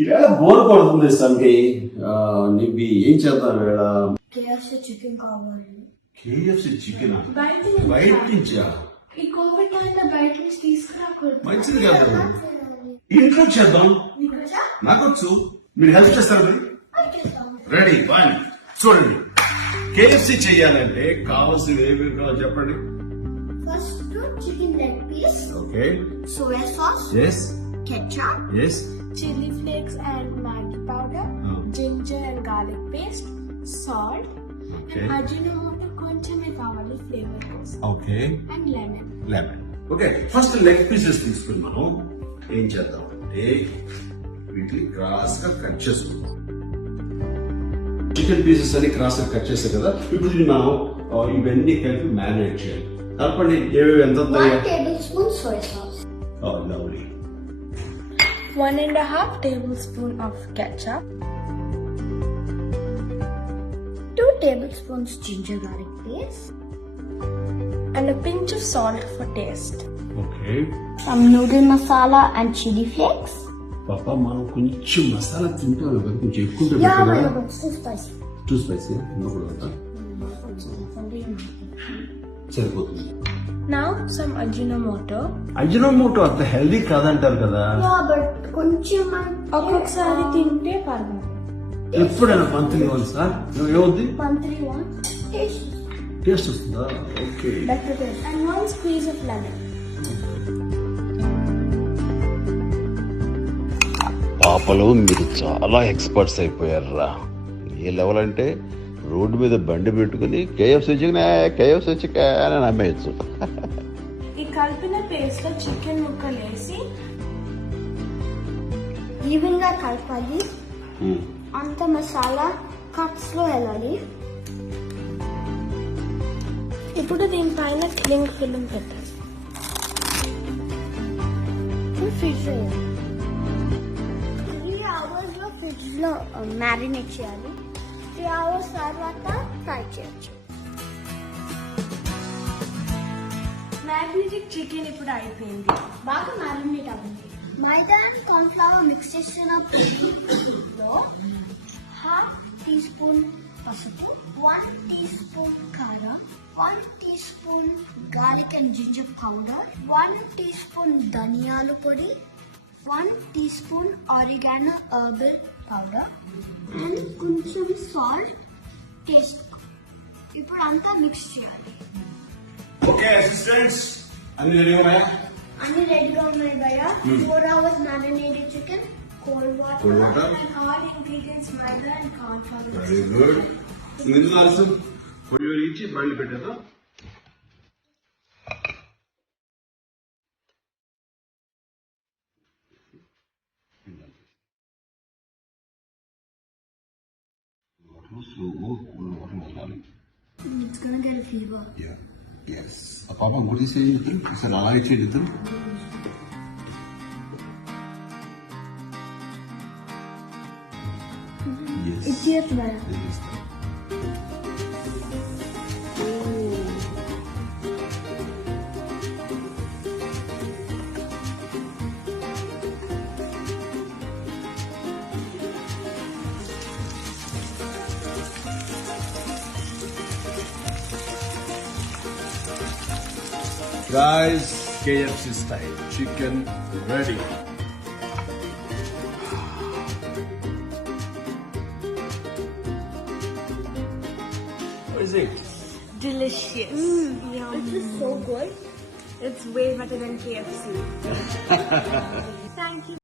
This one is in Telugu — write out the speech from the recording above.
ఈవేళ బోర్ కొడుతుంది సంఖ్య. నీకు ఏం చేద్దాం ఈవేళ? KFC చికెన్ కావాలి. KFC చికెన్ బయట నుంచా? ఈ కోవిడ్ టైంలో బయట నుంచి తీసుకురాకూడదు. మంచిది కాదు, ఇంట్లో చేద్దాం. నాకొచ్చు, మీరు హెల్ప్ చేస్తారు. Ready one. చూడండి, KFC చెయ్యాలంటే కావాల్సిన ఏమేమి కావాలో చెప్పండి. First chicken leg piece, okay, soya sauce, yes, ketchup, yes, chili flakes and Maggi powder, ginger and garlic paste, salt, okay, and ajinomoto కొంచెమే కావాలి ఫ్లేవర్ కోసం, okay, and lemon. Okay. First leg pieces తీసుకుని మనం ఏం చేద్దాం అంటే వీటిని క్రాస్ గా కట్ చేసుకుందాం. చికెన్ పీసెస్ అని క్రాస్ గా కట్ చేస్తాం కదా. ఇప్పుడు మనం ఇవన్నీ కలిపి మ్యారినేట్ చేయాలి. కలపండి, ఏవేవి ఎంత 1 tablespoon soy sauce, lovely, 1.5 tablespoon of ketchup, 2 tablespoons ginger garlic paste, and a pinch of salt for taste. Okay. Some noodle masala and chili flakes. పాప మనం కొంచెం మసాలా తింటాం కదా, కొంచెం ఎక్కువ Yeah, but it's too spicy. Two spicy సరిపోతుంది. Now some ajinomoto. అజినోమోటో అంత హెల్దీ కాదంటారు కదా. Yeah, but కొంచెం ఒక్కొక్కసారి తింటే పర్వాలేదు. ఎప్పుడైనా మంత్లీ వన్ సార్ ఏమవుద్ది? Monthly one. టేస్ట్ వస్తుందా? Okay. Better taste. And 1 squeeze of lemon. పాపలో మీరు చాలా ఎక్స్పర్ట్స్ అయిపోయారా. ఏ లెవెల్ అంటే రోడ్డు మీద బండి పెట్టుకుని KFC చికెన్ అని నమ్మేయచ్చు. ఈ కలిపిన పేస్ట్ లో చికెన్ ముక్కలు వేసి ఈవెన్ గా కలపాలి. అంత మసాలా కట్స్ లో వెళ్ళాలి. ఇప్పుడు దీనిపైన క్లింగ్ ఫిల్మ్ పెట్టాలి. ఫ్రిడ్జ్ 3 hours లో ఫ్రిడ్జ్ లో మ్యారినేట్ చేయాలి. 3 hours తర్వాత ఫ్రై చేయొచ్చు. మ్యాగ్నెటిక్ చికెన్ ఇప్పుడు అయిపోయింది, బాగా మ్యారినేట్ అవ్వండి. మైదా అండ్ కార్న్ ఫ్లవర్ మిక్స్ చేసిన లో 1/2 teaspoon పసుపు, 1 teaspoon కారం, 1 teaspoon garlic and ginger powder, 1 teaspoon ధనియాల పొడి, 1 teaspoon oregano herbal powder, and కొంచెం సాల్ట్ టేస్ట్. ఇప్పుడు అంతా మిక్స్ చేయాలి. ఓకే అసిస్టెంట్స్, అన్ని రెడీ ఉన్నాయా? అన్ని రెడీగా ఉన్నాయి భయ్యా. 4 hours marinated chicken, cold water, and all ingredients maida and corn flour. Very good. ముందు ఆలస్యం కొంచెం ఇచ్చి బయలు పెట్టేద్దాం. It's gonna get a fever. పాప గుడి చేద్దాం అసలు అలా ఇచ్చేద్దాం. It's here tomorrow. Guys, KFC style chicken ready. What is it? Delicious. This is so good. It's way better than KFC. Thank you.